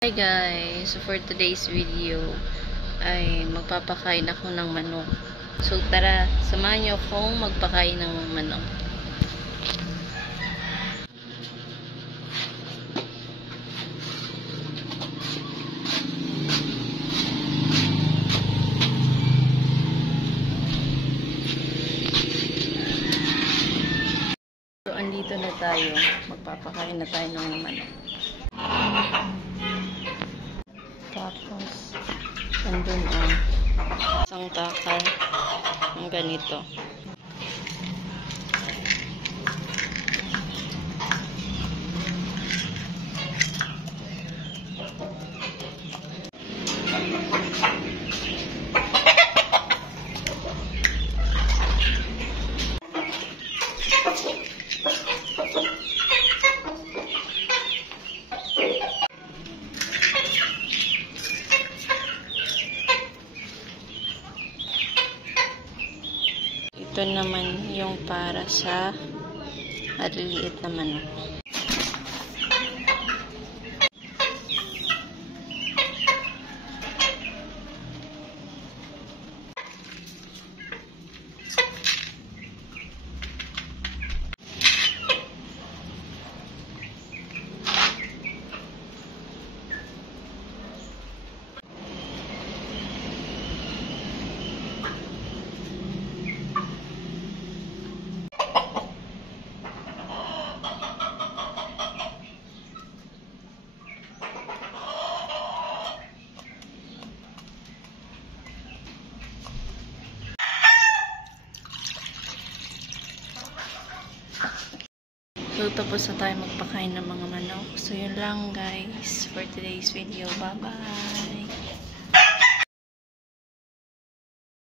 Hi guys! So for today's video ay magpapakain ako ng manok. So tara, samahan niyo akong magpakain ng manok. So andito na tayo. Magpapakain na tayo ng manok. Tapos andun ang isang takal ng ganito. Ito naman yung para sa maliliit na manok. So, tapos na tayo magpakain ng mga manok. So, yun lang guys for today's video. Bye-bye!